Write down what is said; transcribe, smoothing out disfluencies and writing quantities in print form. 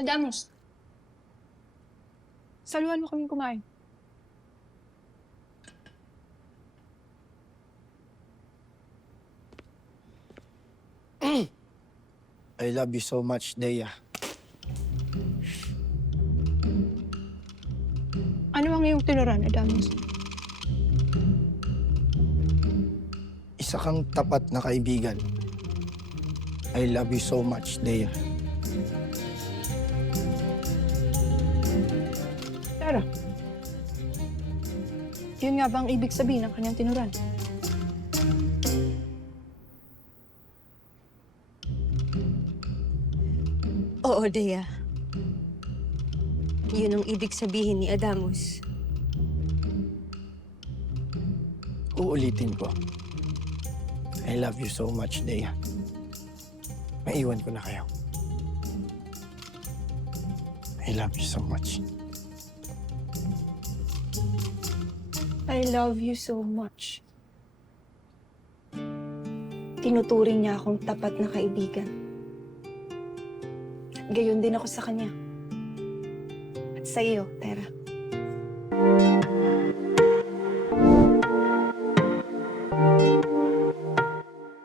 Adamus, saluhan mo kaming kumain. I love you so much, Dea. Ano ang iyong tinuran, Adamus? Isa kang tapat na kaibigan. I love you so much, Dea. Tara. Yun nga ba ang ibig sabihin ng kanyang tinuran? Oo, Dea. Yun ang ibig sabihin ni Adamus. Uulitin ko. I love you so much, Dea. Maiwan ko na kayo. I love you so much. I love you so much. Tinuturing niya akong tapat na kaibigan. At gayon din ako sa kanya. At sa iyo, Tera.